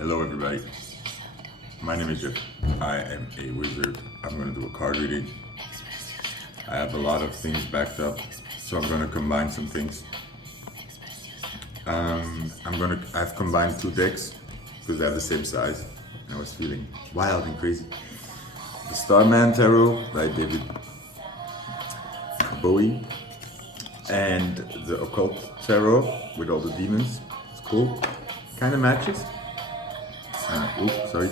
Hello everybody, my name is Jeff. I am a wizard. I'm going to do a card reading. I have a lot of things backed up, so I'm going to combine some things. I've combined two decks because they have the same size. I was feeling wild and crazy. The Starman Tarot by David Bowie and the Occult Tarot with all the demons. It's cool. Kind of matches. Oops, sorry.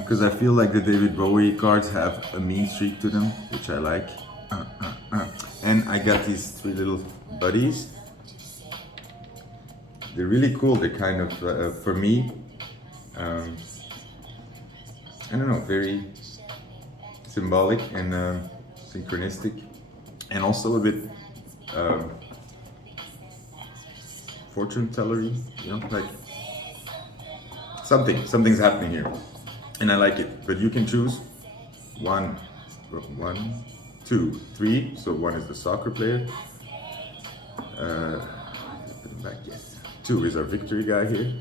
Because I feel like the David Bowie cards have a mean streak to them, which I like. And I got these three little buddies. They're really cool. They're kind of, for me, I don't know, very symbolic and synchronistic, and also a bit fortune tellery, like something's happening here, and I like it. But you can choose one, two, three. So one is the soccer player. Put him back. Yes. Two is our victory guy here.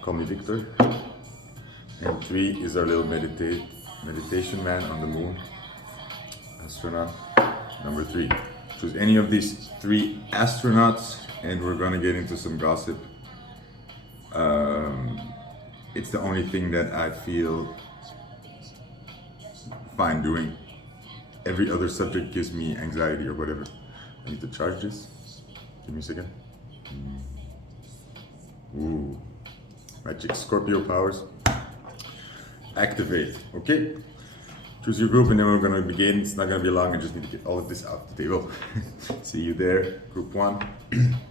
Call me Victor. And three is our little meditation man on the moon. Astronaut. Number three. Choose any of these three astronauts, and we're gonna get into some gossip. It's the only thing that I feel fine doing. Every other subject gives me anxiety or whatever. I need to charge this. Give me a second. Ooh. Magic Scorpio powers. Activate. Okay. Choose your group and then we're going to begin. It's not going to be long. I just need to get all of this off the table. See you there. Group one.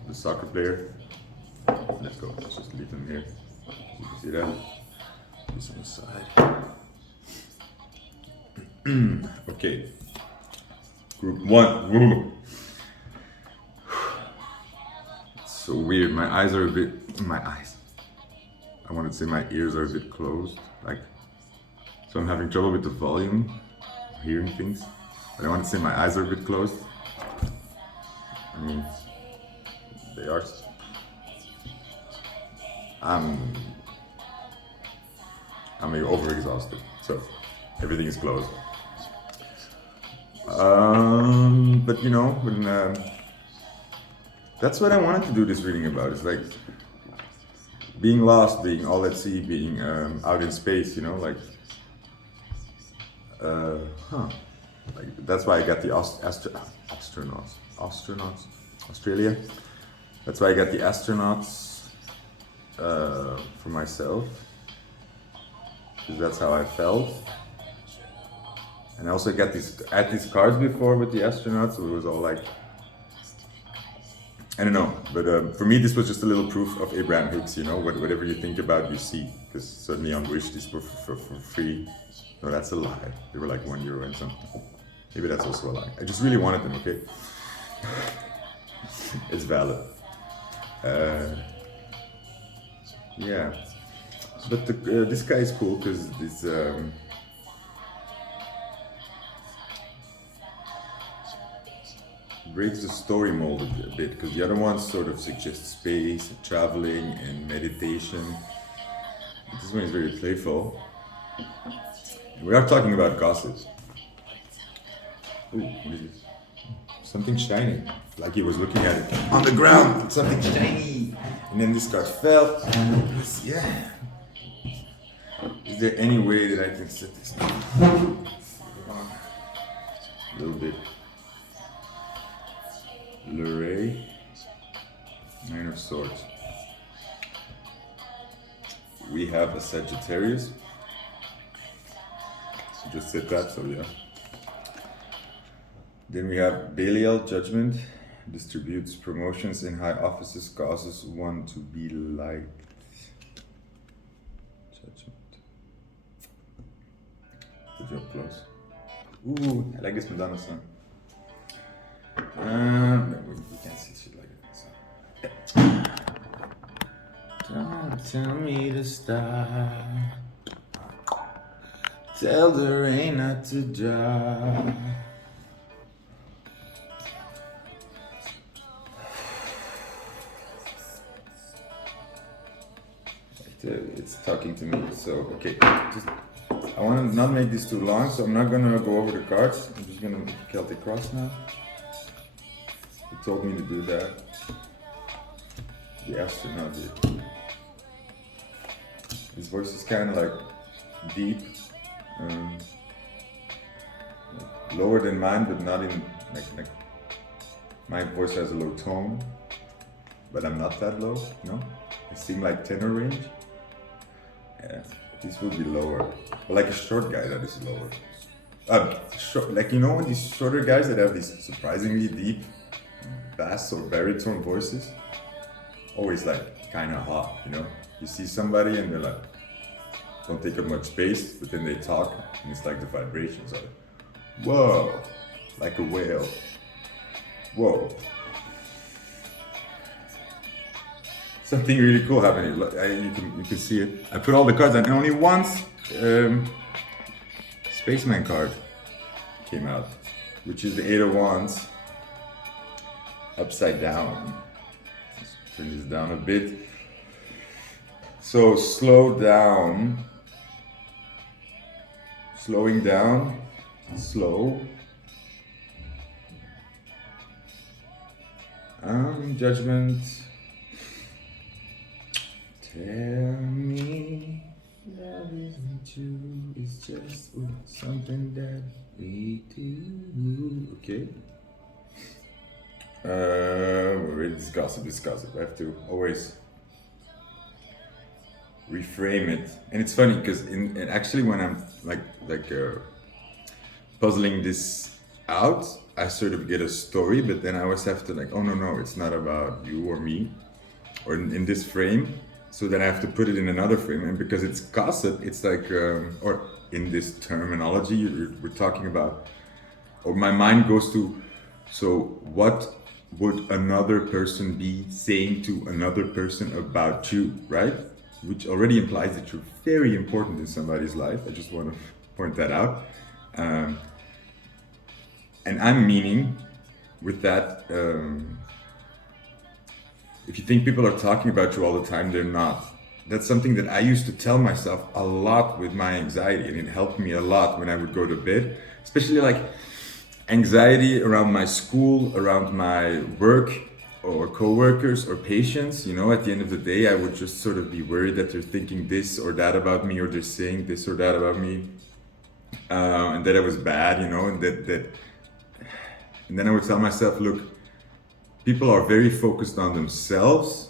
The soccer player. Let's go. Let's just leave them here. You can see that. This on the side. Okay. Group one. It's so weird. My eyes are a bit. I wanted to say my ears are a bit closed. So I'm having trouble with the volume, hearing things. But I want to say my eyes are a bit closed. I mean, they are. I'm maybe overexhausted, so everything is closed. But when that's what I wanted to do this reading about. It's like being lost, being all at sea, being out in space. That's why I got the astronauts, Australia. That's why I got the astronauts for myself, because that's how I felt. And I also got these cards before with the astronauts, so it was all like, I don't know. But for me, this was just a little proof of Abraham Hicks. Whatever you think about, you see. Because certainly on Wish, these were for free. No, that's a lie. They were like €1 and something. Maybe that's also a lie. I just really wanted them, okay? It's valid. Yeah. But this guy is cool because this breaks the story mold a bit, because the other ones sort of suggest space, traveling, and meditation. This one is very playful. We are talking about gossip. Ooh, what is this? Something shiny. Like he was looking at it on the ground. Something shiny. And then this card fell. Yeah. Is there any way that I can set this up? A little bit. Luray. Nine of Swords. We have a Sagittarius. Just said that, so yeah. Then we have Belial, Judgment. Distributes promotions in high offices, causes one to be liked. Judgment. The job close. Ooh, I like this Madonna song. No, we can't see shit like that. So. Don't tell me to stop. Tell the rain not to drop. it's talking to me. So okay, just I want to not make this too long, so I'm not gonna go over the cards. I'm just gonna make a Celtic cross now. He told me to do that. The astronaut did. His voice is kind of like deep, lower than mine, but not in like my voice has a low tone, but I'm not that low, you know? I sing like tenor range. Yeah, this would be lower. But like a short guy that is lower. Like you know when these shorter guys that have these surprisingly deep bass or baritone voices? Always like kind of hot, you know? You see somebody and they're like, don't take up much space, but then they talk and it's like the vibrations are like, whoa, like a whale. Whoa. Something really cool happening. You can see it. I put all the cards and only once Spaceman card came out, which is the Eight of Wands upside down. Let's turn this down a bit. So slow down, slowing down, slow. Judgment. Tell me love isn't true, it's just something that we do. Okay. It's gossip. I have to always reframe it, and it's funny because and actually when I'm like puzzling this out, I sort of get a story, but then I always have to like, oh no, it's not about you or me, or in this frame. So then I have to put it in another frame, and because it's gossip, it's like, or in this terminology we're talking about, or my mind goes to, so what would another person be saying to another person about you, right? Which already implies that you're very important in somebody's life. I just want to point that out. And I'm meaning with that, if you think people are talking about you all the time, they're not. That's something that I used to tell myself a lot with my anxiety, and it helped me a lot when I would go to bed, especially like anxiety around my school, around my work, or co-workers or patients. You know, at the end of the day, I would just sort of be worried that they're thinking this or that about me, or they're saying this or that about me, and that I was bad, you know, and and then I would tell myself, look, people are very focused on themselves.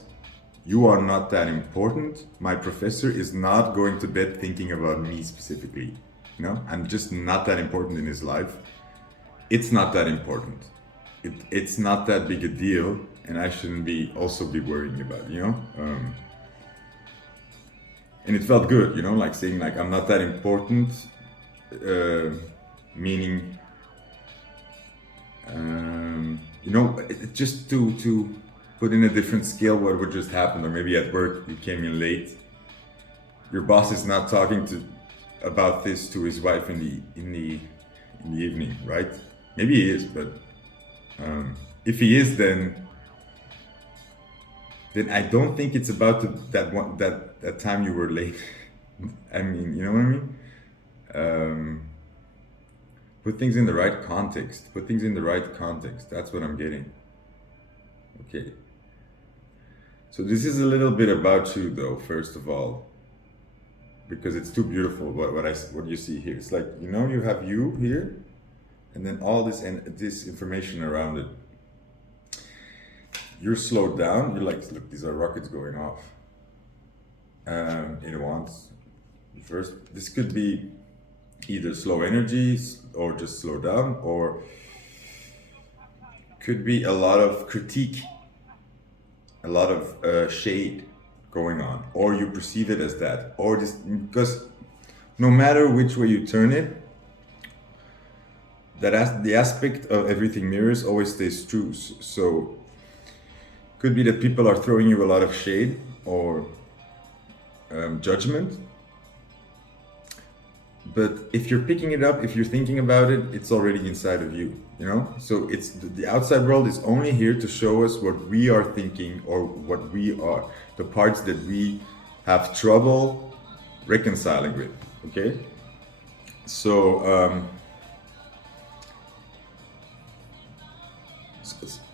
You are not that important. My professor is not going to bed thinking about me specifically. You know, I'm just not that important in his life. It's not that important. It's not that big a deal, and I shouldn't be worrying about it, you know? And it felt good, you know, like saying like I'm not that important, meaning, you know, just to put in a different scale what would just happen, or maybe at work you came in late. Your boss is not talking about this to his wife in the evening, right? Maybe he is, but if he is, then I don't think it's about that time you were late. I mean, you know what I mean? Put things in the right context. That's what I'm getting. Okay. So this is a little bit about you, though. First of all, because it's too beautiful. What you see here. It's like, you know, you have you here, and then all this information around it. You're slowed down. You're like, look, these are rockets going off. It wants first. This could be either slow energy or just slow down, or could be a lot of critique, a lot of shade going on, or you perceive it as that, or this, because no matter which way you turn it, the aspect of everything mirrors always stays true. So could be that people are throwing you a lot of shade or judgment, but if you're picking it up, if you're thinking about it, it's already inside of you, you know? So it's the outside world is only here to show us what we are thinking, or what we are, the parts that we have trouble reconciling with. Okay, so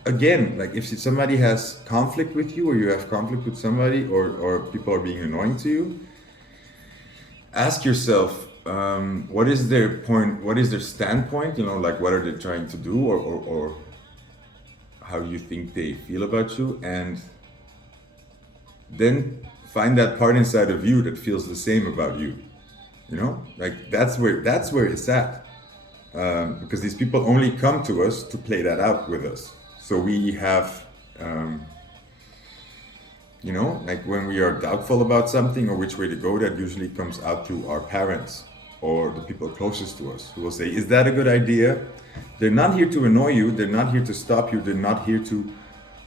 again, like if somebody has conflict with you, or you have conflict with somebody, or people are being annoying to you, ask yourself, what is their point, what is their standpoint, like what are they trying to do, or how you think they feel about you, and then find that part inside of you that feels the same about you. Like that's where it's at, because these people only come to us to play that out with us. So we have, like when we are doubtful about something or which way to go, that usually comes out through our parents or the people closest to us, who will say, is that a good idea? They're not here to annoy you, they're not here to stop you, they're not here to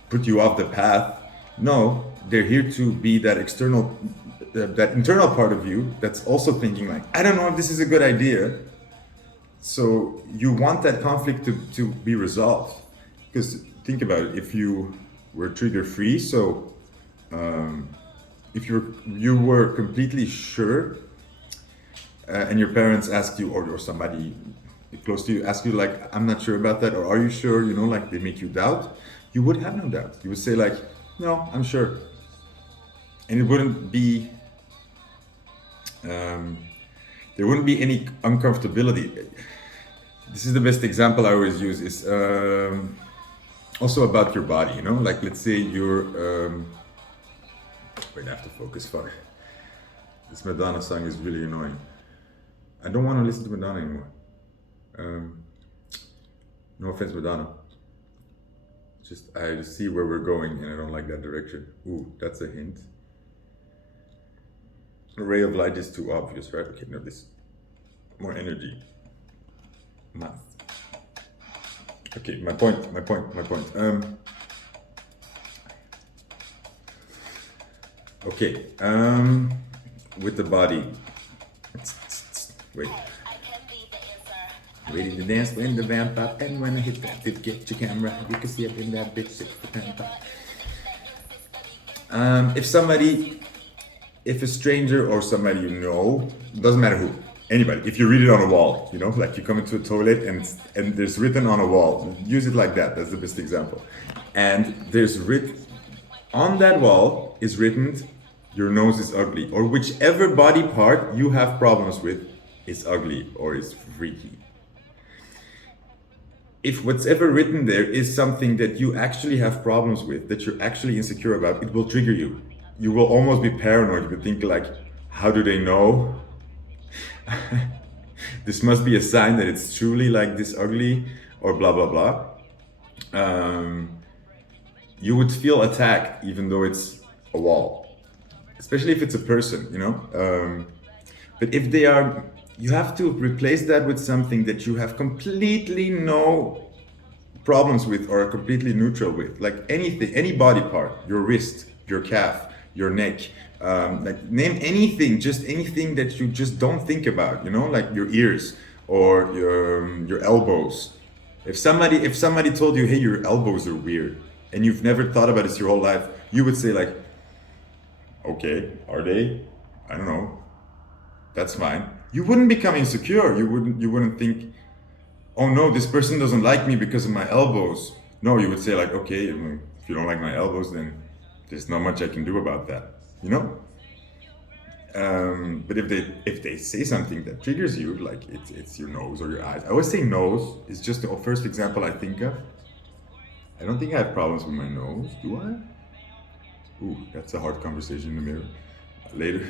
put you off the path. No, they're here to be that that internal part of you that's also thinking like, I don't know if this is a good idea. So you want that conflict to be resolved. Because think about it, if you were trigger free, so if you were completely sure, and your parents ask you, or somebody close to you ask you like, I'm not sure about that, or are you sure, like they make you doubt, you would have no doubt. You would say like, no, I'm sure. And it wouldn't be, there wouldn't be any uncomfortability. This is the best example I always use, is also about your body, like let's say you're, wait, I have to focus, fuck. This Madonna song is really annoying. I don't want to listen to Madonna anymore. No offense, Madonna. I just see where we're going and I don't like that direction. Ooh, that's a hint. A ray of light is too obvious, right? Okay, no, this more energy. Math. Okay, my point. Okay, with the body. Wait. Ready to dance when the vamp up, and when I hit that dip, get your camera, you can see it in that bitch, it's the pampa. If a stranger or somebody doesn't matter who, anybody, if you read it on a wall, like you come into a toilet and there's written on a wall, use it like that, that's the best example. And there's written, on that wall is written, your nose is ugly, or whichever body part you have problems with is ugly or is freaky. If what's ever written there is something that you actually have problems with, that you're actually insecure about, it will trigger you. You will almost be paranoid. You will think like, how do they know? This must be a sign that it's truly like this ugly, or blah, blah, blah. You would feel attacked even though it's a wall, especially if it's a person, but if they are, you have to replace that with something that you have completely no problems with or are completely neutral with, like anything, any body part, your wrist, your calf, your neck, like name anything, just anything that you just don't think about, like your ears or your elbows. If somebody told you, hey, your elbows are weird, and you've never thought about this your whole life, you would say like, okay, are they? I don't know. That's fine. You wouldn't become insecure. You wouldn't think, oh no, this person doesn't like me because of my elbows. No, you would say like, okay, if you don't like my elbows, then there's not much I can do about that, But if they say something that triggers you, like it's your nose or your eyes. I always say nose is just the first example I think of. I don't think I have problems with my nose, do I? Ooh, that's a hard conversation in the mirror. Later.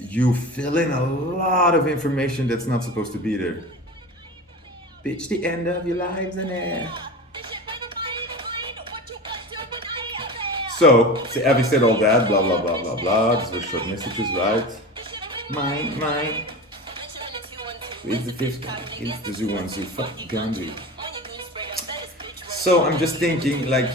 You fill in a lot of information that's not supposed to be there. Bitch, the end of your lives in there. So, having said all that, blah, blah, blah, blah, blah, these were short messages, right? Mine. It's the fifth guy, it's the zoo one zoo, fuck the gun zoo. So, I'm just thinking, like,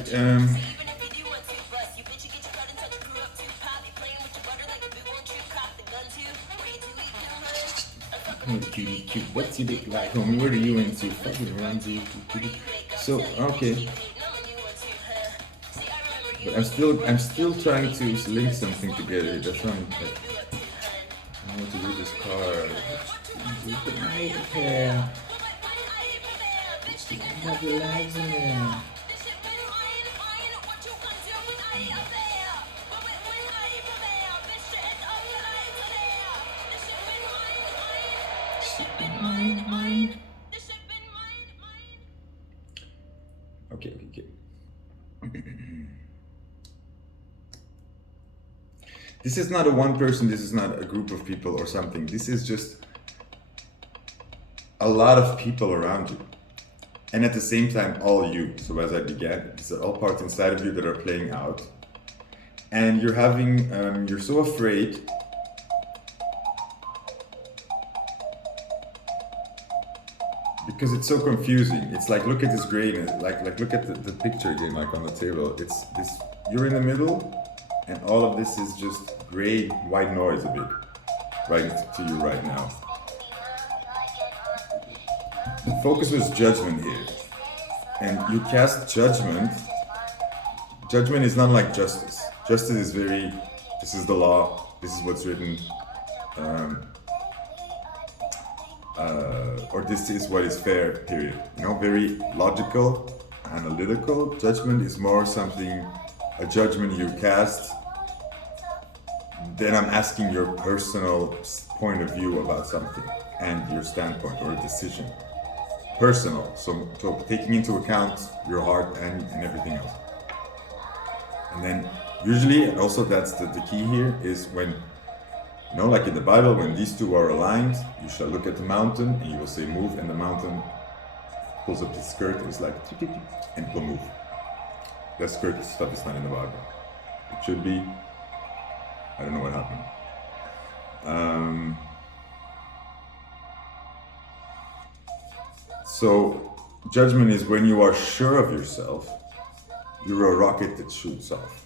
cute. What's your dick like, homie? What are you into? Fucking runs you. So, okay. But I'm still trying to link something together. That's why I'm like, I don't know what to do with this card. Put my hair. Have your lives in there. Okay. This is not a one person, this is not a group of people or something. This is just a lot of people around you. And at the same time, all you. So as I began, these are all parts inside of you that are playing out. And you're so afraid because it's so confusing. It's like, look at this grayness, like look at the picture again, like on the table. It's this, you're in the middle, and all of this is just gray, white noise a bit, right to you right now. The focus was judgment here. And you cast judgment. Judgment is not like justice. Justice is very, this is the law, this is what's written, or this is what is fair, period. You know, very logical, analytical. Judgment is more something, a judgment you cast. Then I'm asking your personal point of view about something and your standpoint or a decision. Personal, so taking into account your heart and everything else. And then usually, and also that's the key here, is when, you know, like in the Bible, when these two are aligned, you shall look at the mountain and you will say move, and the mountain pulls up the skirt, it's like, and it will move. That skirt stuff is not in the Bible. It should be. I don't know what happened. So judgment is when you are sure of yourself, you're a rocket that shoots off.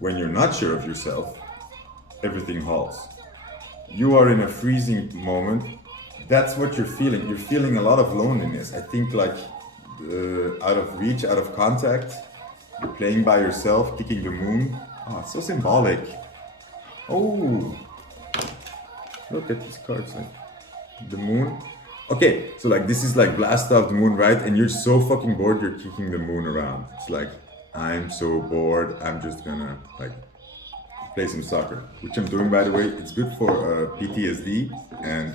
When you're not sure of yourself, everything halts. You are in a freezing moment. That's what you're feeling. You're feeling a lot of loneliness. I think like out of reach, out of contact. You're playing by yourself, kicking the moon. Oh, it's so symbolic. Oh, look at these cards, like the moon. Okay, so like this is like blast off the moon, right? And you're so fucking bored, you're kicking the moon around. It's like, I'm so bored, I'm just gonna like play some soccer, which I'm doing, by the way. It's good for PTSD, and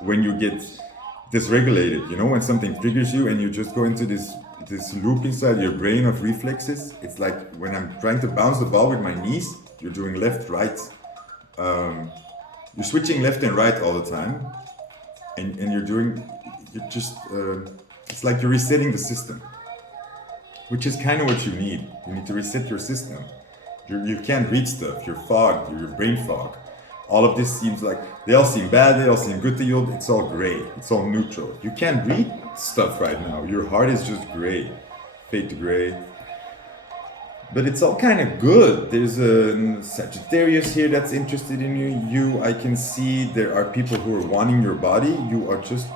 when you get dysregulated, you know, when something triggers you and you just go into this loop inside your brain of reflexes. It's like when I'm trying to bounce the ball with my knees, you're doing left, right. You're switching left and right all the time. And it's like you're resetting the system, which is kind of what you need. You need to reset your system. You can't read stuff, you're fogged, you're brain fog. All of this seems like, they all seem bad, they all seem good to you, it's all gray, it's all neutral. You can't read stuff right now, your heart is just gray, fade to gray. But it's all kind of good. There's a Sagittarius here that's interested in you. I can see there are people who are wanting your body. You are just,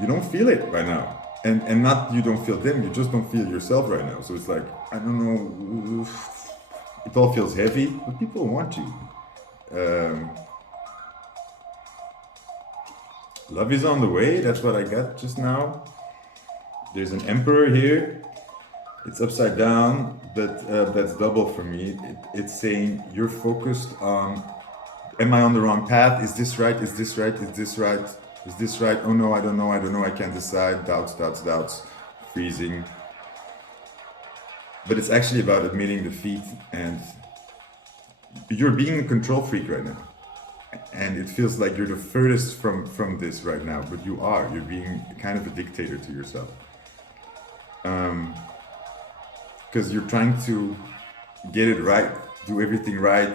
you don't feel it right now. And not you don't feel them, you just don't feel yourself right now. So it's like, I don't know, it all feels heavy, but people want you. Love is on the way, that's what I got just now. There's an emperor here. It's upside down, but that's double for me. It's saying you're focused on, am I on the wrong path? Is this right? Is this right? Is this right? Is this right? Oh no, I don't know, I can't decide. Doubts, freezing. But it's actually about admitting defeat, and you're being a control freak right now. And it feels like you're the furthest from this right now, but you are. You're being kind of a dictator to yourself. Because you're trying to get it right, do everything right,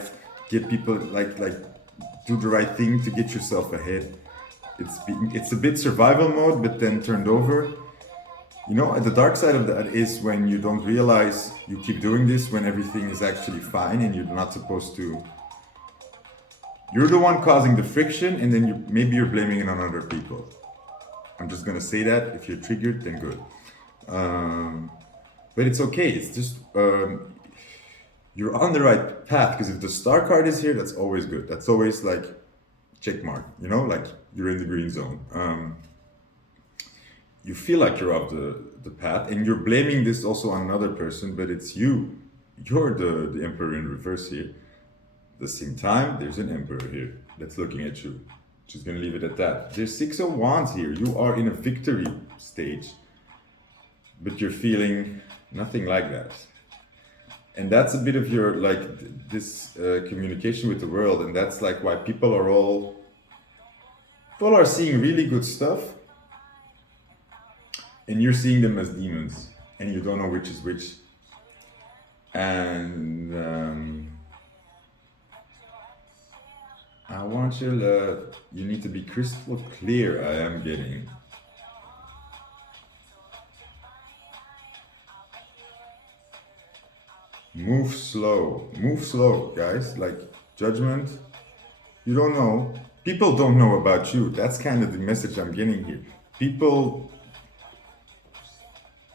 get people like do the right thing to get yourself ahead. It's a bit survival mode, but then turned over. You know, the dark side of that is when you don't realize you keep doing this when everything is actually fine and you're not supposed to. You're the one causing the friction, and then maybe you're blaming it on other people. I'm just gonna say that. If you're triggered, then good. But it's okay. It's just you're on the right path, because if the star card is here, that's always good. That's always like check mark. You know, like you're in the green zone. You feel like you're off the path, and you're blaming this also on another person, but it's you. You're the emperor in reverse here. At the same time, there's an emperor here that's looking at you. Just gonna leave it at that. There's Six of Wands here. You are in a victory stage, but you're feeling nothing like that. And that's a bit of your like this communication with the world, and that's like why people are seeing really good stuff, and you're seeing them as demons, and you don't know which is which. And I want your love. You need to be crystal clear. I am getting. Move slow, guys. Like judgment. You don't know. People don't know about you. That's kind of the message I'm getting here. People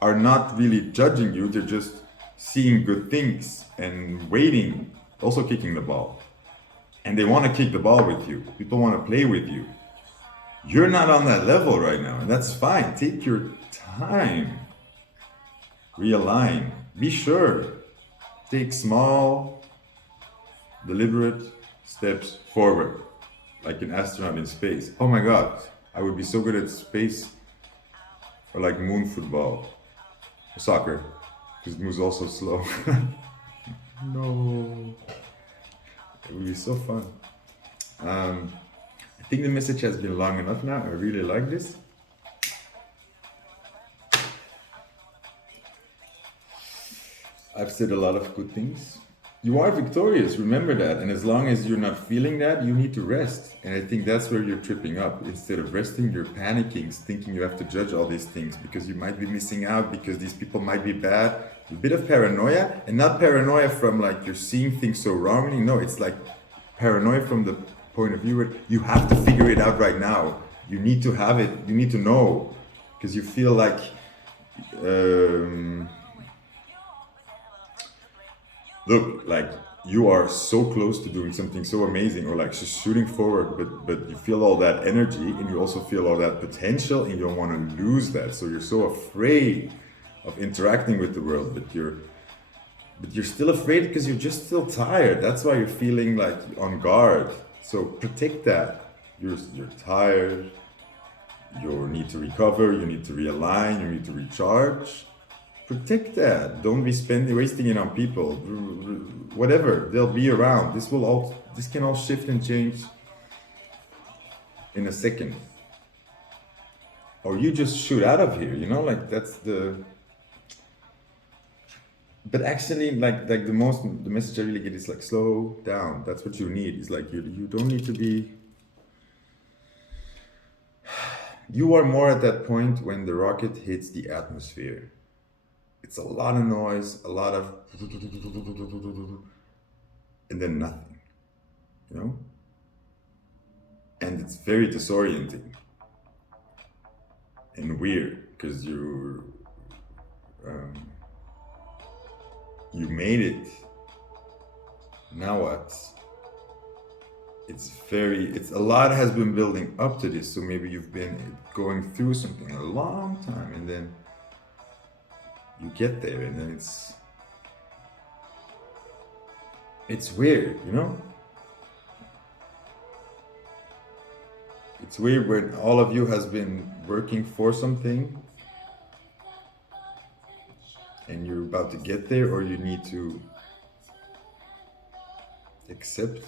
are not really judging you. They're just seeing good things and waiting, also kicking the ball. And they want to kick the ball with you. People want to play with you. You're not on that level right now, and that's fine. Take your time. Realign. Be sure. Take small, deliberate steps forward, like an astronaut in space. Oh my God, I would be so good at space, or like moon football, or soccer, because it moves also slow. No, it would be so fun. I think the message has been long enough now. I really like this. I've said a lot of good things. You are victorious, remember that. And as long as you're not feeling that, you need to rest. And I think that's where you're tripping up. Instead of resting, you're panicking, thinking you have to judge all these things because you might be missing out, because these people might be bad. A bit of paranoia, and not paranoia from like you're seeing things so wrongly. No, it's like paranoia from the point of view where you have to figure it out right now. You need to have it, you need to know, because you feel like look, like you are so close to doing something so amazing, or like just shooting forward, but you feel all that energy, and you also feel all that potential, and you don't want to lose that. So you're so afraid of interacting with the world, but you're still afraid because you're just still tired. That's why you're feeling like on guard. So protect that. You're tired. You need to recover. You need to realign. You need to recharge. Protect that. Don't be wasting it on people. Whatever, they'll be around. This can all shift and change in a second. Or you just shoot out of here, like that's the. But actually, like the message I really get is like slow down. That's what you need. It's like you don't need to be. You are more at that point when the rocket hits the atmosphere. It's a lot of noise, a lot of, and then nothing, And it's very disorienting and weird because you made it. Now what? It's a lot has been building up to this. So maybe you've been going through something a long time, and then you get there, and then it's weird, It's weird when all of you has been working for something, and you're about to get there, or you need to accept.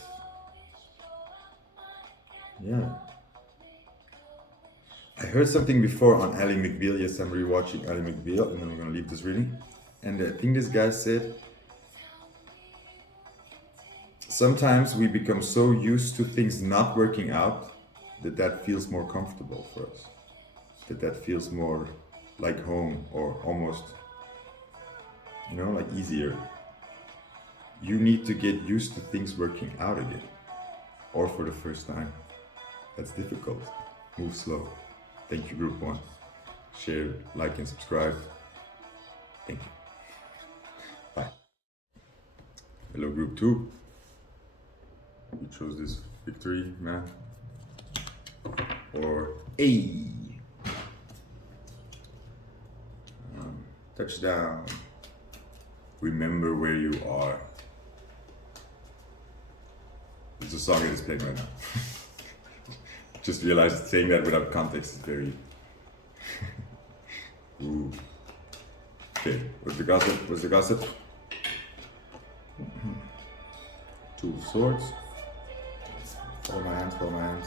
Yeah. I heard something before on Ally McBeal. Yes, I'm rewatching Ally McBeal, and then we're gonna leave this reading. And I think this guy said, sometimes we become so used to things not working out that feels more comfortable for us. That feels more like home, or almost, like easier. You need to get used to things working out again, or for the first time. That's difficult. Move slow. Thank you, Group 1. Share, like, and subscribe. Thank you. Hello, group 2. You chose this victory, man. Or A. Touchdown. Remember where you are. It's a song that is playing right now. Just realized saying that without context is very. Ooh. Okay, what's the gossip? What's the gossip? Two of swords. Follow my hands, follow my hands.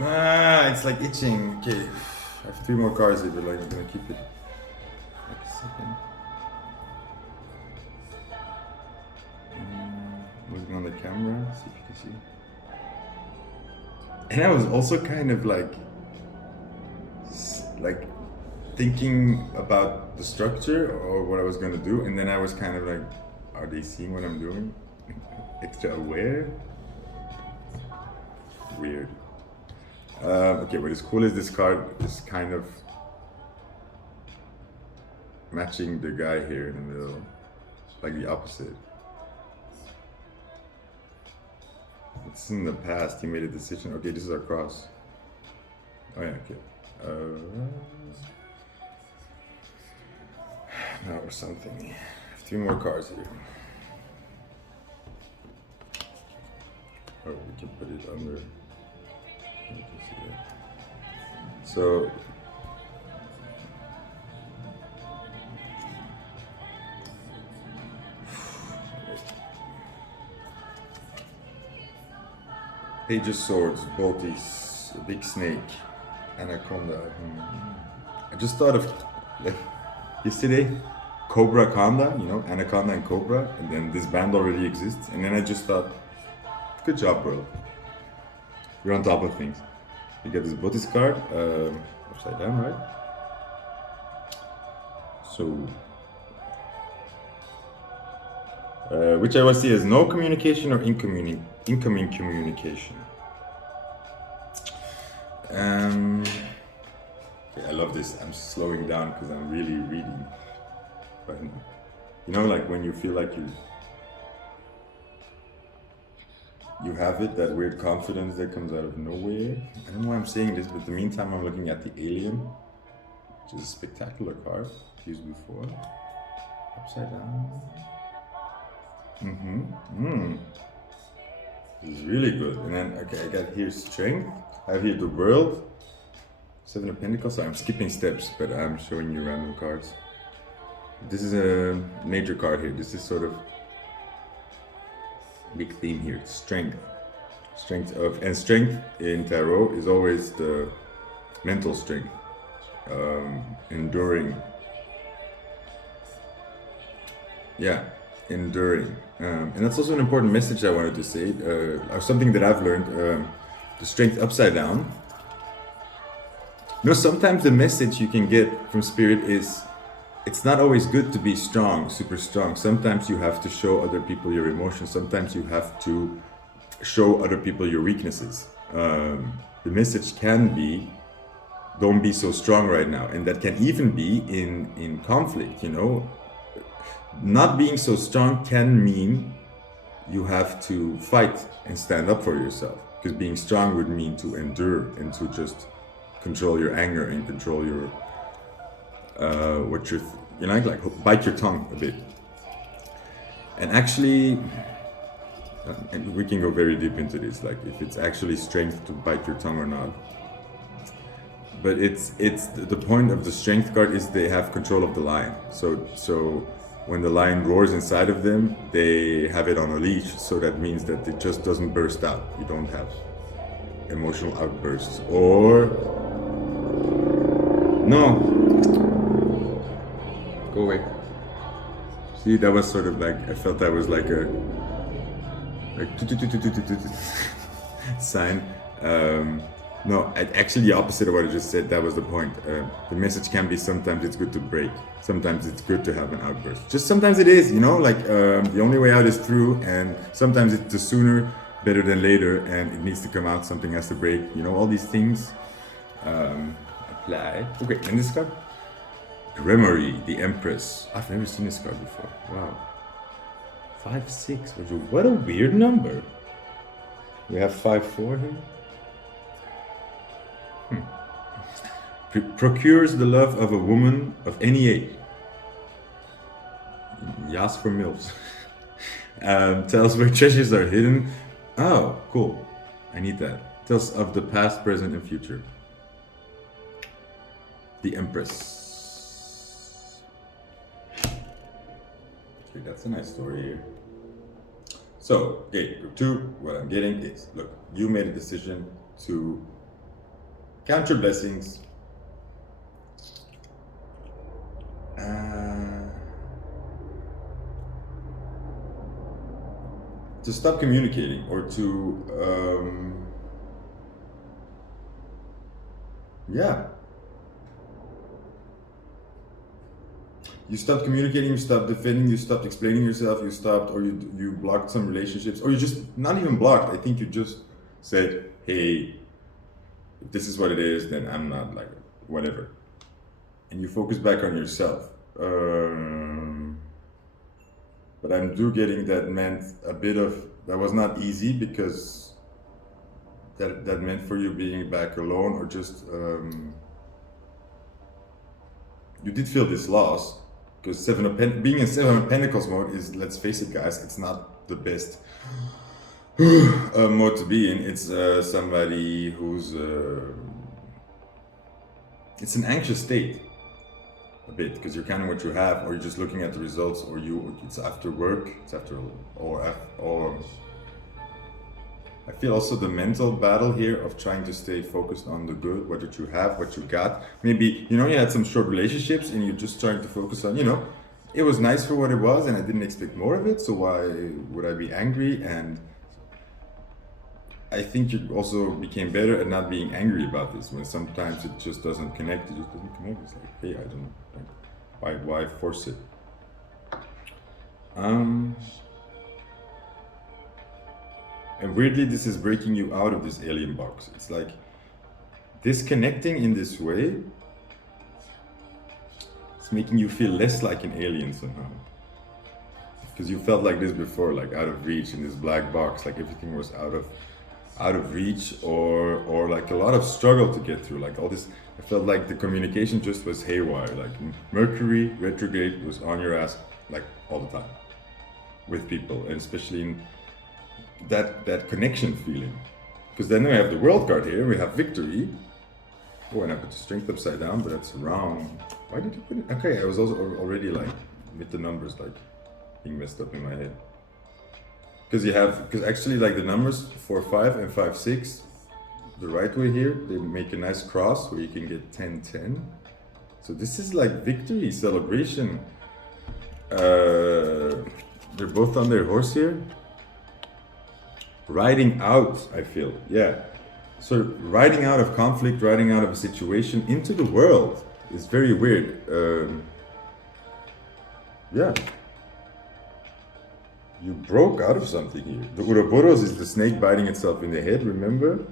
Ah, it's like itching. Okay, I have 3 more cards here, but like I'm gonna keep it like a second. Looking on the camera, see if you can see. And I was also kind of like thinking about the structure or what I was gonna do, and then I was kind of like, are they seeing what I'm doing? Extra aware? Weird. Okay, what is cool is this card is kind of matching the guy here in the middle, like the opposite. It's in the past, he made a decision. Okay, this is our cross. Oh yeah, okay. Now or something. I have 3 more cards here. Or we can put it under. You can see that. So Page of Swords, Boltis, a big snake, Anaconda. I just thought of like yesterday, Cobra Conda, you know, Anaconda and Cobra, and then this band already exists, and then I just thought, good job, bro. You're on top of things. You get this Boltis card, upside down, right? So, which I will see as no communication or incoming communication. Okay, I love this. I'm slowing down because I'm really reading right now. You know, like when you feel like you have it, that weird confidence that comes out of nowhere. I don't know why I'm saying this, but in the meantime, I'm looking at the Alien, which is a spectacular card used before. Upside down. This is really good. And then, okay, I got here Strength. I have here the World. 7 of Pentacles. So I'm skipping steps, but I'm showing you random cards. This is a major card here. This is sort of big theme here. Strength. Strength in tarot is always the mental strength. Enduring. Yeah, enduring. And that's also an important message I wanted to say, or something that I've learned, the strength upside down. You know, sometimes the message you can get from Spirit is, it's not always good to be strong, super strong. Sometimes you have to show other people your emotions. Sometimes you have to show other people your weaknesses. The message can be, don't be so strong right now. And that can even be in conflict, you know. Not being so strong can mean you have to fight and stand up for yourself, because being strong would mean to endure and to just control your anger and control your what you're like bite your tongue a bit. And actually, and we can go very deep into this, like if it's actually strength to bite your tongue or not. But it's the point of the strength card is they have control of the lion. So when the lion roars inside of them, they have it on a leash. So that means that it just doesn't burst out. You don't have emotional outbursts. Or no, go away. See, that was sort of like, I felt that was like a sign. No, actually the opposite of what I just said. That was the point. The message can be, sometimes it's good to break. Sometimes it's good to have an outburst. Just sometimes it is, you know, like the only way out is through, and sometimes it's the sooner better than later, and it needs to come out, something has to break, you know, all these things apply. Okay, and this card? Gremory, the Empress. I've never seen this card before. Wow. 5-6. What a weird number. We have 5-4 here. Procures the love of a woman of any age. Yas for MILFs. Tells where treasures are hidden. Oh, cool. I need that. Tells of the past, present, and future. The Empress. Okay, that's a nice story here. So, okay, group 2, what I'm getting is, look, you made a decision to count your blessings. To stop communicating or to, you stopped communicating, you stopped defending, you stopped explaining yourself, you stopped, or you blocked some relationships, or you just, not even blocked, I think you just said, hey, if this is what it is, then I'm not like it, whatever. And you focus back on yourself. But I'm getting that meant a bit of, that was not easy because that meant for you being back alone or just, you did feel this loss because being in 7 of Pentacles mode is, let's face it guys, it's not the best mode to be in. It's somebody who's, it's an anxious state. A bit because you're counting what you have, or you're just looking at the results, or it's after work, it's after, or I feel also the mental battle here of trying to stay focused on the good, what did you have, what you got. Maybe, you had some short relationships and you're just trying to focus on, it was nice for what it was and I didn't expect more of it, so why would I be angry? And I think you also became better at not being angry about this when sometimes it just doesn't connect. It just doesn't connect. It's like, hey, I don't know. Why force it? And weirdly, this is breaking you out of this alien box. It's like disconnecting in this way. It's making you feel less like an alien somehow. Because you felt like this before, like out of reach in this black box, like everything was out of reach or like a lot of struggle to get through, like all this. I felt like the communication just was haywire, like Mercury retrograde was on your ass like all the time with people, and especially in that connection feeling. Because then we have the World card here, we have victory. Oh, and I put the Strength upside down, but that's wrong. Why did you put it? Okay, I was also already like with the numbers like being messed up in my head. Because actually like the numbers 4-5 and 5-6, the right way here, they make a nice cross where you can get 10-10. So this is like victory, celebration. They're both on their horse here. Riding out, I feel, yeah. So riding out of conflict, riding out of a situation into the world is very weird. Yeah. You broke out of something here. The Ouroboros is the snake biting itself in the head, remember?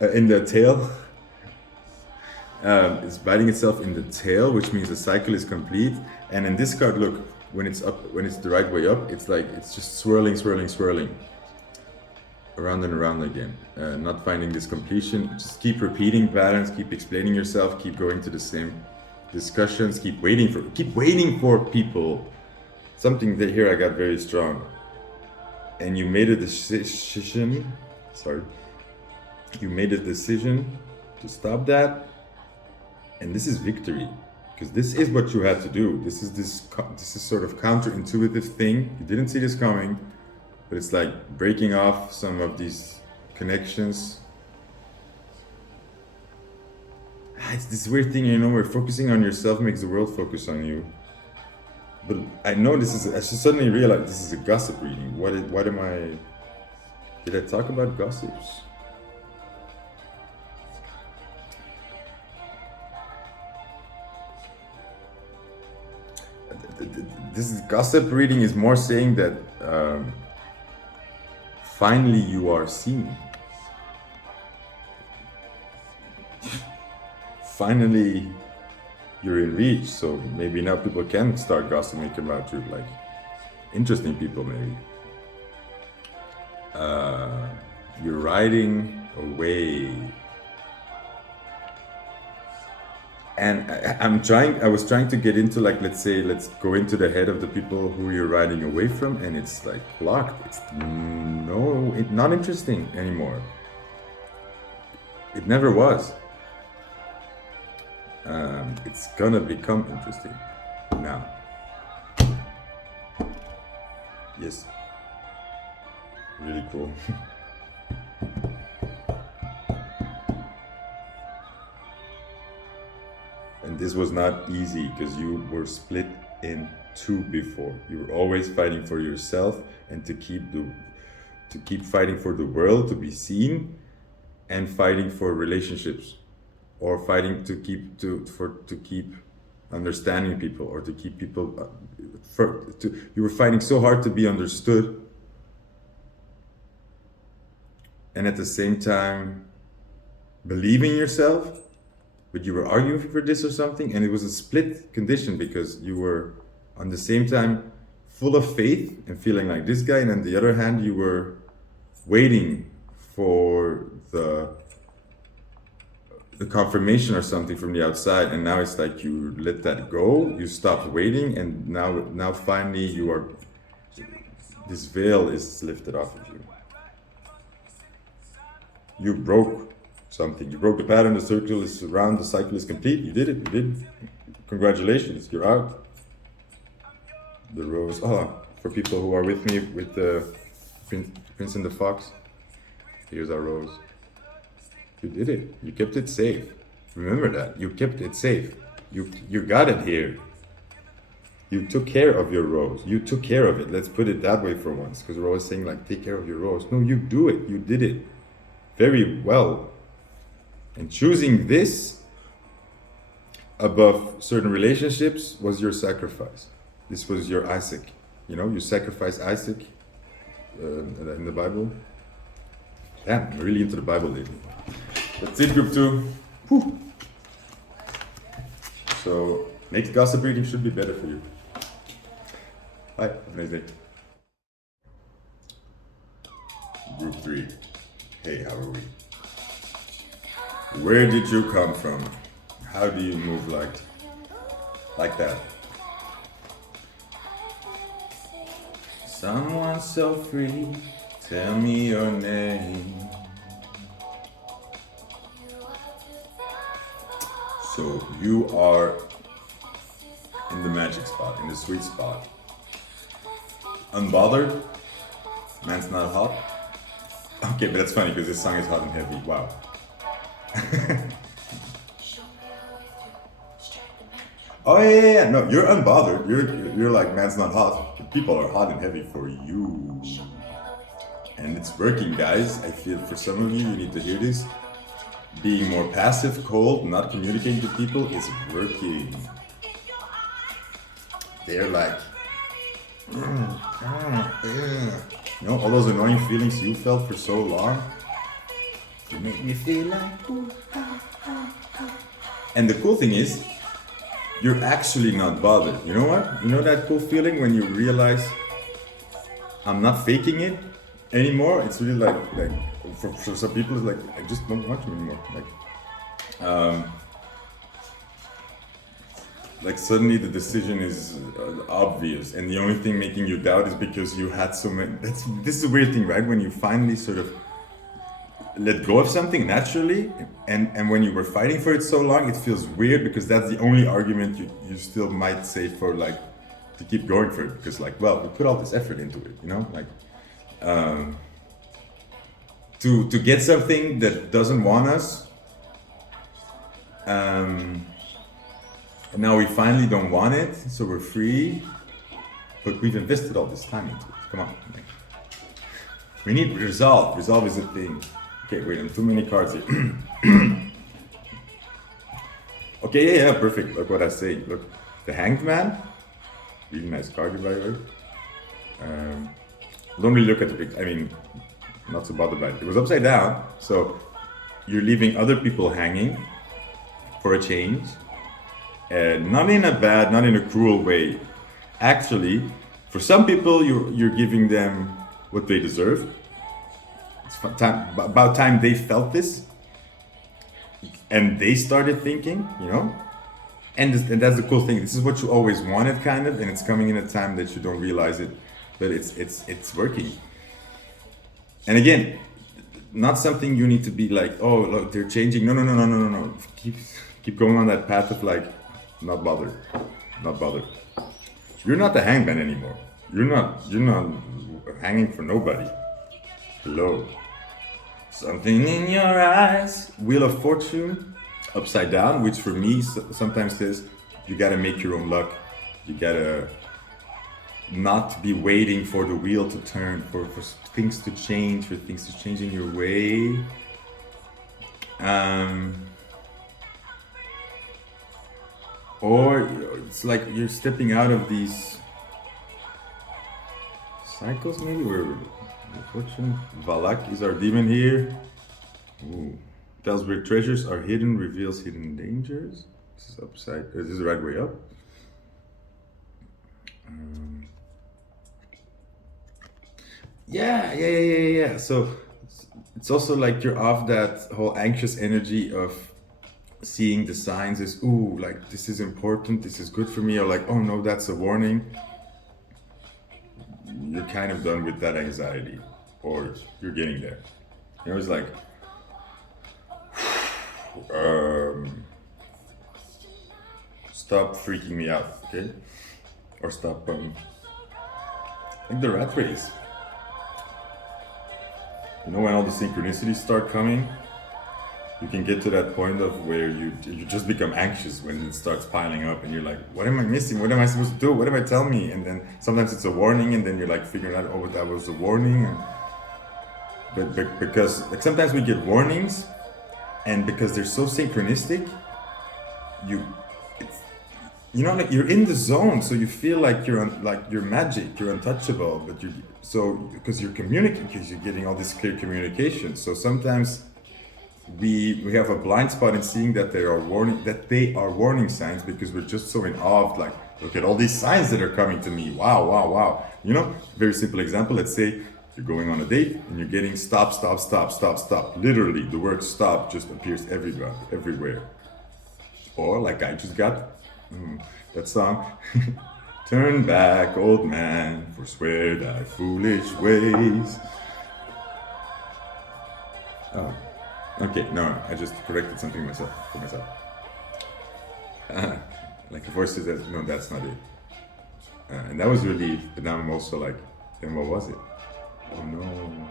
In the tail. It's biting itself in the tail, which means the cycle is complete. And in this card, look, when it's up, when it's the right way up, it's like, it's just swirling, swirling, swirling. Around and around again. Not finding this completion. Just keep repeating patterns, keep explaining yourself, keep going to the same discussions, keep waiting for people. Something that here I got very strong. And you made a decision, you made a decision to stop that. And this is victory, because this is what you had to do. This is sort of counterintuitive thing. You didn't see this coming, but it's like breaking off some of these connections. It's this weird thing, where focusing on yourself makes the world focus on you. But I know I just suddenly realized this is a gossip reading. Did I talk about gossips? This gossip reading is more saying that finally you are seen. Finally you're in reach. So maybe now people can start gossiping about you, like interesting people maybe. You're riding away. And I was trying to get into, like, let's say, let's go into the head of the people who you're riding away from, and it's like blocked. It's not interesting anymore. It never was. It's gonna become interesting now. Yes. Really cool. And this was not easy because you were split in two before. You were always fighting for yourself and to keep fighting for the world to be seen, and fighting for relationships, or fighting to keep understanding people, or to keep people you were fighting so hard to be understood, and at the same time believing yourself, but you were arguing for this or something, and it was a split condition because you were on the same time full of faith and feeling like this guy, and on the other hand you were waiting for the confirmation or something from the outside, and now it's like you let that go, you stopped waiting, and now finally this veil is lifted off of you. You broke something. You broke the pattern, the circle is around, the cycle is complete. You did it, you did. Congratulations, you're out. The rose. Oh, for people who are with me with the Prince and the Fox, here's our rose. You did it. You kept it safe. Remember that. You kept it safe. You got it here. You took care of your rose. You took care of it. Let's put it that way for once, because we're always saying like, take care of your rose. No, you do it. You did it very well. And choosing this above certain relationships was your sacrifice. This was your Isaac. You know, you sacrificed Isaac in the Bible. Yeah, I'm really into the Bible lately. That's it, group 2. Whew. So, next gossip reading should be better for you. Bye, have a nice day. Group 3. Hey, how are we? Where did you come from? How do you move like that? Someone so free, tell me your name. So you are in the magic spot, in the sweet spot. Unbothered, man's not hot. Okay, but that's funny because this song is hot and heavy, wow. Oh yeah, no, you're unbothered. You're like, man's not hot. People are hot and heavy for you, and it's working, guys. I feel for some of you need to hear this. Being more passive, cold, not communicating to people is working. They're like, you know, all those annoying feelings you felt for so long. You make me feel like, ooh, ah, ah, ah. And the cool thing is, you're actually not bothered. You know what? You know that cool feeling when you realize I'm not faking it anymore? It's really like for some people it's like, I just don't want you anymore. Like suddenly the decision is obvious, and the only thing making you doubt is because you had so many. This is a weird thing, right? When you finally sort of let go of something naturally, and when you were fighting for it so long, it feels weird because that's the only argument you still might say for like to keep going for it, because like, well, we put all this effort into it, you know, like to get something that doesn't want us, and now we finally don't want it, so we're free, but we've invested all this time into it. Come on, we need resolve. Resolve is a thing. Okay, wait, I'm too many cards here. Okay, yeah, perfect. Look what I say. Look, the Hanged Man. Really nice card, by the way. Don't really look at the picture. I mean, not so bothered by it. It was upside down, so you're leaving other people hanging for a change. Not in a bad, not in a cruel way. Actually, for some people, you're giving them what they deserve. It's about time they felt this, and they started thinking, you know. And that's the cool thing. This is what you always wanted, kind of, and it's coming in a time that you don't realize it, but it's working. And again, not something you need to be like, oh, look, they're changing. No, no, no, no, no, no, no. Keep going on that path of like, not bothered, not bothered. You're not the hangman anymore. You're not hanging for nobody. Hello. Something in your eyes. Wheel of Fortune, upside down, which for me sometimes says you gotta make your own luck. You gotta not be waiting for the wheel to turn, for things to change, for things to change in your way. Or it's like you're stepping out of these cycles, maybe, where fortune. Valak is our demon here. Ooh. Tells where treasures are hidden, reveals hidden dangers. This is upside. Is this the right way up? Yeah. So it's also like you're off that whole anxious energy of seeing the signs as, ooh, like this is important, this is good for me, or like, oh no, that's a warning. You're kind of done with that anxiety, or you're getting there. You know, it's like, stop freaking me out, okay? Or stop, like the rat race. You know, when all the synchronicities start coming, you can get to that point of where you just become anxious when it starts piling up, and you're like, what am I missing? What am I supposed to do? What am I tell me? And then sometimes it's a warning, and then you're like figuring out, oh, that was a warning. And, but because like sometimes we get warnings, and because they're so synchronistic, you know, like you're in the zone, so you feel like like you're magic, you're untouchable, but because you're communicating, because you're getting all this clear communication. So sometimes we have a blind spot in seeing that they are warning signs, because we're just so in awe of like, look at all these signs that are coming to me. Wow. You know, very simple example. Let's say you're going on a date and you're getting stop. Literally, the word stop just appears everywhere. Or like I just got that song. Turn back, old man, forswear thy foolish ways. Oh, okay, no, I just corrected something for myself. Like the voice says, no, that's not it. And that was relief, but now I'm also like, then what was it? Oh no.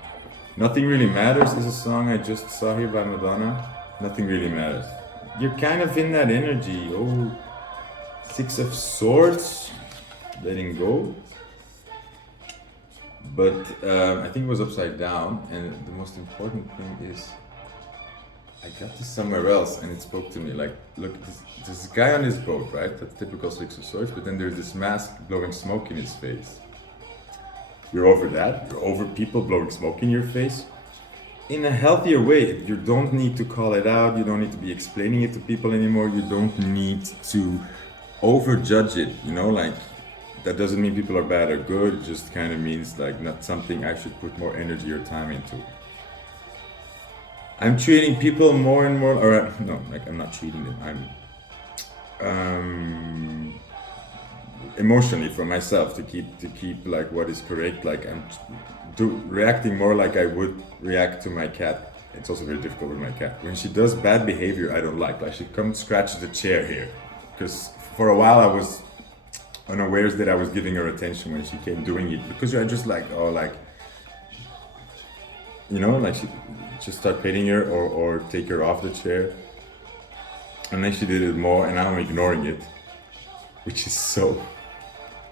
Nothing Really Matters is a song I just saw here by Madonna. Nothing really matters. You're kind of in that energy. Oh, Six of Swords, letting go. But I think it was upside down, and the most important thing is I got this somewhere else, and it spoke to me. Like, look, this guy on his boat, right? That's typical Six of Swords. But then there's this mask blowing smoke in his face. You're over that. You're over people blowing smoke in your face. In a healthier way. You don't need to call it out. You don't need to be explaining it to people anymore. You don't need to overjudge it. You know, like that doesn't mean people are bad or good. It just kind of means like not something I should put more energy or time into. I'm treating people more and more, or no, like I'm not treating them. I'm emotionally for myself to keep like what is correct. Like I'm reacting more like I would react to my cat. It's also very difficult with my cat. When she does bad behavior I don't like she comes scratch the chair here, because for a while I was unawares that I was giving her attention when she came doing it, because I just like, oh, like, you know, like she just start petting her or take her off the chair, and then she did it more, and now I'm ignoring it, which is so,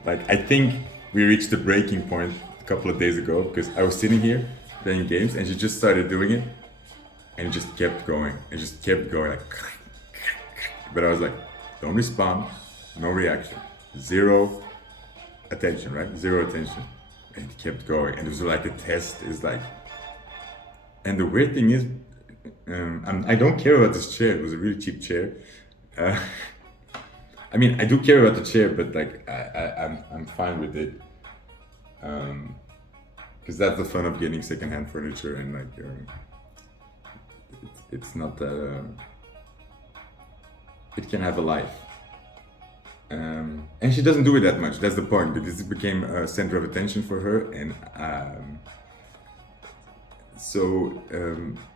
like, I think we reached the breaking point a couple of days ago, because I was sitting here playing games and she just started doing it, and it just kept going, like, but I was like, don't respond, no reaction, zero attention, right? Zero attention. And it kept going, and it was like a test. It's like, and the weird thing is, I don't care about this chair. It was a really cheap chair. I mean, I do care about the chair, but like I'm fine with it. Because that's the fun of getting secondhand furniture, and like it's not that it can have a life. And she doesn't do it that much. That's the point. This became a center of attention for her, and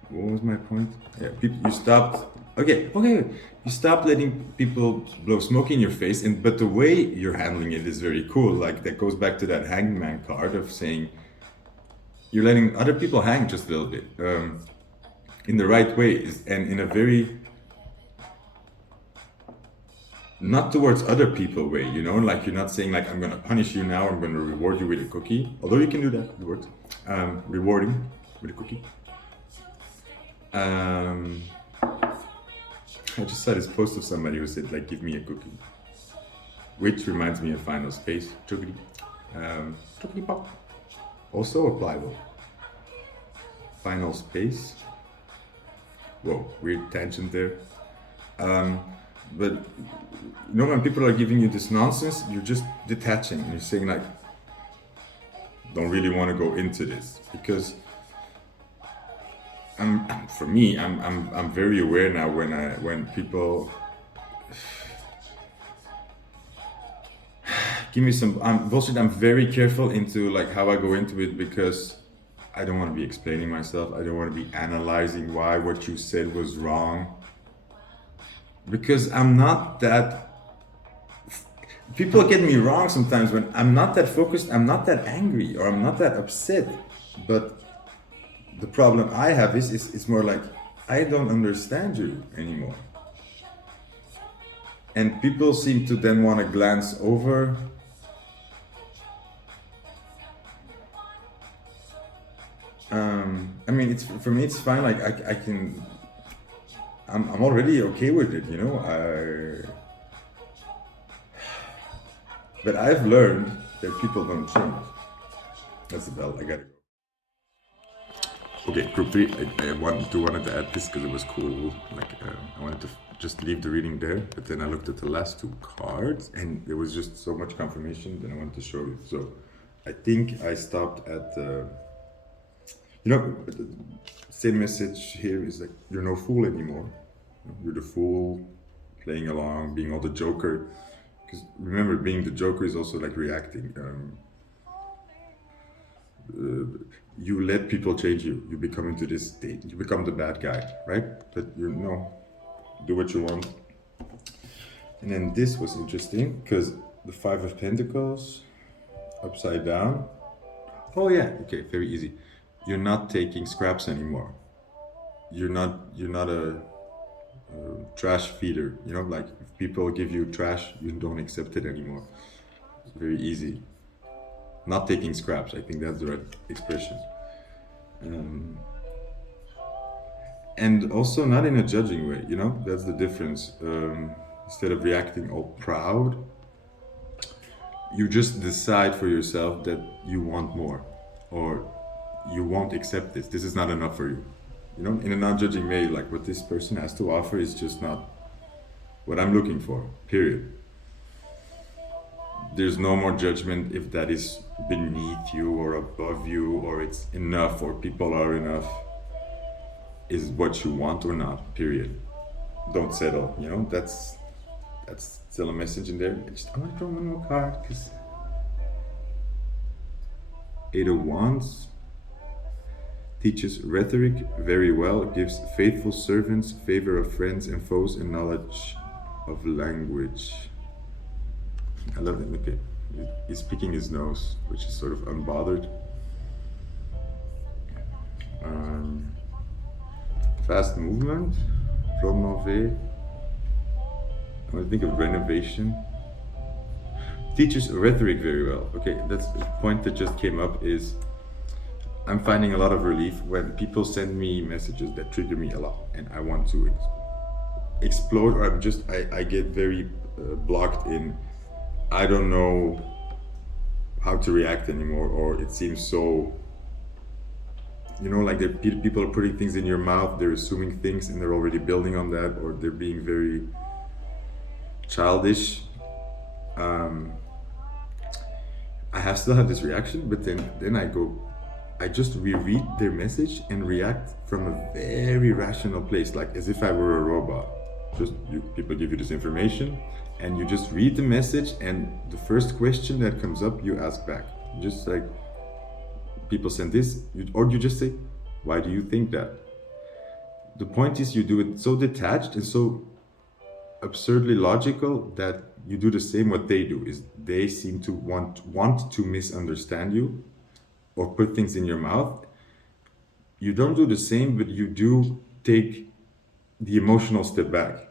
what was my point? Yeah, you stopped. Okay. You stopped letting people blow smoke in your face, but the way you're handling it is very cool. Like that goes back to that hangman card of saying you're letting other people hang just a little bit, in the right way, and in a very not towards other people way, like you're not saying like I'm gonna punish you now, I'm gonna reward you with a cookie, although you can do that, it works. Rewarding with a cookie. I just saw this post of somebody who said like give me a cookie, which reminds me of Final Space. Chookity. Chookity pop. Also applicable. Final Space. Whoa, weird tangent there. But when people are giving you this nonsense, you're just detaching and you're saying like, don't really want to go into this, because for me, I'm very aware now when people give me some bullshit. I'm very careful into like how I go into it, because I don't want to be explaining myself. I don't want to be analyzing why what you said was wrong. Because I'm not that. People get me wrong sometimes when I'm not that focused, I'm not that angry, or I'm not that upset. But the problem I have is it's more like I don't understand you anymore. And people seem to then want to glance over. I mean, for me, it's fine. Like I can. I'm already okay with it, But I've learned that people don't change. That's the bell. I gotta go. Okay, group 3. I wanted to add this because it was cool. Like I wanted to just leave the reading there, but then I looked at the last 2 cards, and there was just so much confirmation that I wanted to show you. So I think I stopped at the same message here is like you're no fool anymore. You're the fool, playing along, being all the joker. Because remember, being the joker is also like reacting. You let people change you. You become into this state. You become the bad guy, right? But do what you want. And then this was interesting because the 5 of Pentacles, upside down. Oh yeah, okay, very easy. You're not taking scraps anymore. You're not a trash feeder, like if people give you trash, you don't accept it anymore. It's very easy. Not taking scraps, I think that's the right expression. And also not in a judging way, that's the difference. Instead of reacting all proud, you just decide for yourself that you want more, or you won't accept this. This is not enough for you. In a non-judging way, like what this person has to offer is just not what I'm looking for, period. There's no more judgment if that is beneath you or above you, or it's enough, or people are enough. Is what you want or not, period. Don't settle, that's still a message in there. I want to draw one more card, because 8 of Wands teaches rhetoric very well, gives faithful servants, favor of friends and foes, and knowledge of language. I love that. Okay, he's picking his nose, which is sort of unbothered. Fast movement, renové. I want to think of renovation. Teaches rhetoric very well. Okay, that's the point that just came up. Is I'm finding a lot of relief when people send me messages that trigger me a lot, and I want to explode, or I get very blocked in. I don't know how to react anymore, or it seems so. Like people are putting things in your mouth, they're assuming things, and they're already building on that, or they're being very childish. um, I still have this reaction, but then I just reread their message and react from a very rational place, like as if I were a robot. People give you this information, and you just read the message, and the first question that comes up, you ask back. Just like people send this, or you just say, "Why do you think that?" The point is, you do it so detached and so absurdly logical that you do the same what they do. Is they seem to want to misunderstand you or put things in your mouth. You don't do the same, but you do take the emotional step back.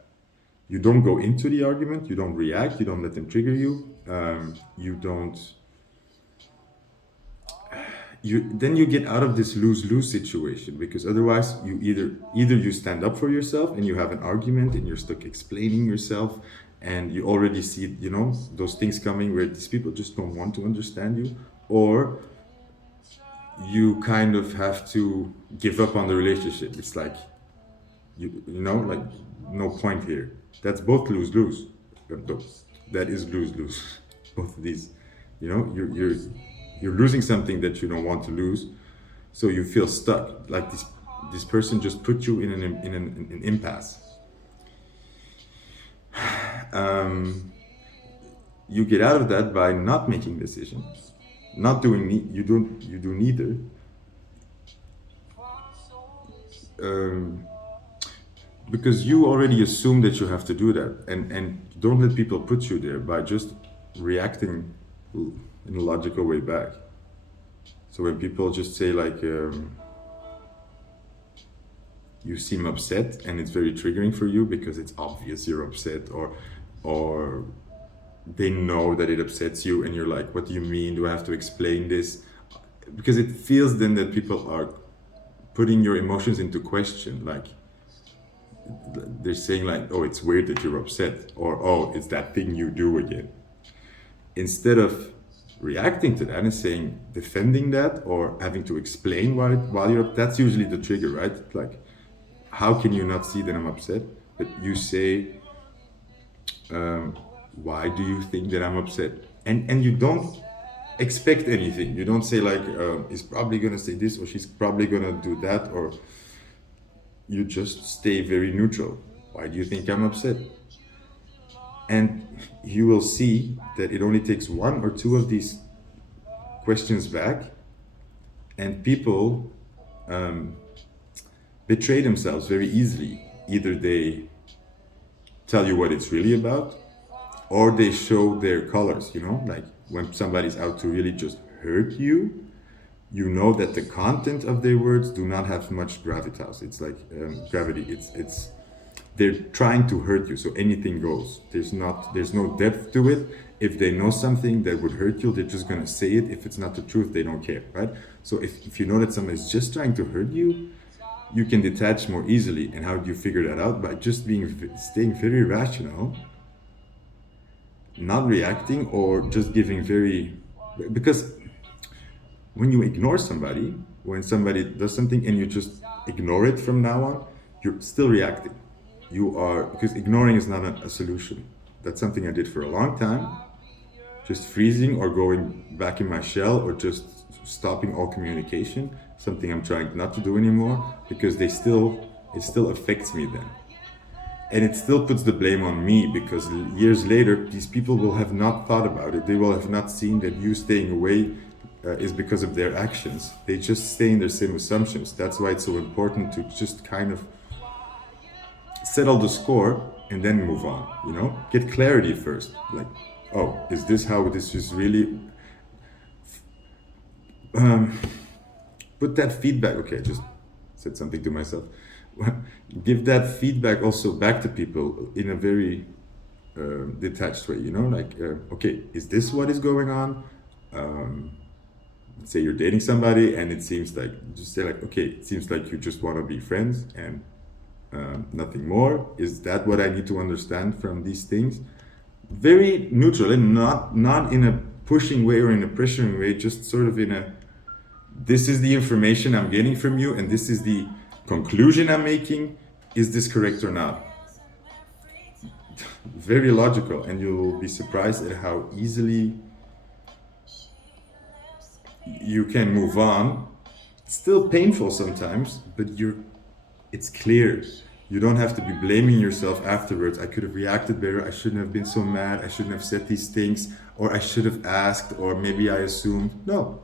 You don't go into the argument, you don't react, you don't let them trigger you. You don't. Then you get out of this lose-lose situation, because otherwise you either you stand up for yourself and you have an argument and you're stuck explaining yourself, and you already see those things coming where these people just don't want to understand you, or you kind of have to give up on the relationship. It's like like no point here. That's both lose-lose. That is lose-lose. Both of these, you're losing something that you don't want to lose, so you feel stuck. Like this person just put you in an impasse. You get out of that by not making decisions, not doing you do neither. Because you already assume that you have to do that, and don't let people put you there by just reacting in a logical way back. So when people just say like, you seem upset, and it's very triggering for you because it's obvious you're upset, or they know that it upsets you, and you're like, what do you mean? Do I have to explain this? Because it feels then that people are putting your emotions into question, like they're saying like, oh, it's weird that you're upset, or oh, it's that thing you do again. Instead of reacting to that and saying, defending that, or having to explain while you're up, that's usually the trigger, right? Like, how can you not see that I'm upset? But you say, why do you think that I'm upset? And you don't expect anything. You don't say like, he's probably gonna say this, or she's probably gonna do that, or you just stay very neutral. Why do you think I'm upset? And you will see that it only takes one or two of these questions back, and people betray themselves very easily. Either they tell you what it's really about, or they show their colors, like when somebody's out to really just hurt you, you know that the content of their words do not have much gravitas. It's like gravity. It's they're trying to hurt you, so anything goes. There's no depth to it. If they know something that would hurt you, they're just gonna say it. If it's not the truth, they don't care, right? So if you know that somebody's just trying to hurt you, you can detach more easily. And how do you figure that out? By just staying very rational, not reacting, or just giving because when you ignore somebody, when somebody does something and you just ignore it from now on, you're still reacting. Because ignoring is not a solution. That's something I did for a long time. Just freezing or going back in my shell, or just stopping all communication. Something I'm trying not to do anymore, because it still affects me then. And it still puts the blame on me, because years later, these people will have not thought about it. They will have not seen that you staying away is because of their actions. They just stay in their same assumptions. That's why it's so important to just kind of settle the score and then move on. Get clarity first. Like, oh, is this how this is really? Put that feedback. Okay, I just said something to myself. Give that feedback also back to people in a very detached way. Like, okay, is this what is going on? Let's say you're dating somebody, and it seems like, just say like, okay, it seems like you just want to be friends and nothing more. Is that what I need to understand from these things? Very neutral, and not in a pushing way or in a pressuring way, just sort of in a, this is the information I'm getting from you, and this is the conclusion I'm making. Is this correct or not? very logical, and you'll be surprised at how easily you can move on. It's still painful sometimes, but it's clear. You don't have to be blaming yourself afterwards. I could have reacted better. I shouldn't have been so mad. I shouldn't have said these things, or I should have asked, or maybe I assumed. No,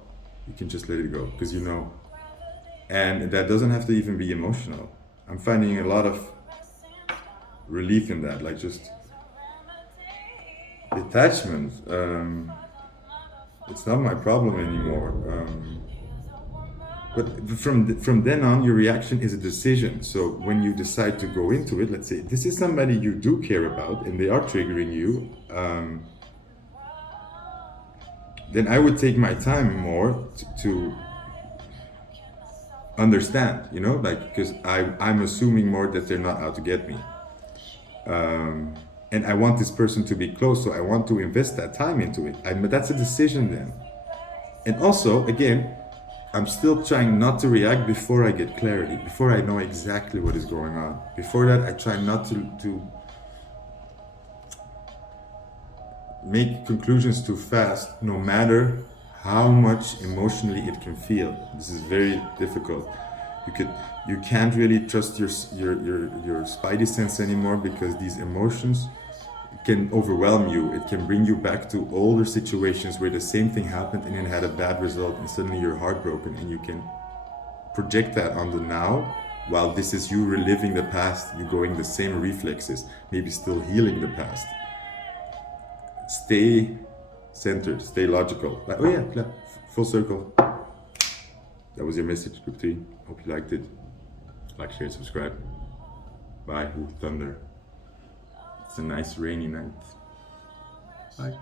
you can just let it go because you know. And that doesn't have to even be emotional. I'm finding a lot of relief in that, like just detachment. It's not my problem anymore. But from then on, your reaction is a decision. So when you decide to go into it, let's say this is somebody you do care about and they are triggering you, then I would take my time more to understand, you know, like, because I'm assuming more that they're not out to get me. And I want this person to be close, so I want to invest that time into it. But that's a decision then. And also, again, I'm still trying not to react before I get clarity, before I know exactly what is going on. Before that, I try not to make conclusions too fast, no matter how much emotionally it can feel. This is very difficult. You can't really trust your spidey sense anymore, because these emotions can overwhelm you. It can bring you back to older situations where the same thing happened and it had a bad result, and suddenly you're heartbroken, and you can project that on the now, while this is you reliving the past, you going the same reflexes, maybe still healing the past. Stay centered, stay logical. Like, oh yeah, full circle. That was your message, Group T. Hope you liked it. Like, share, subscribe. Bye, with thunder. It's a nice rainy night. Bye.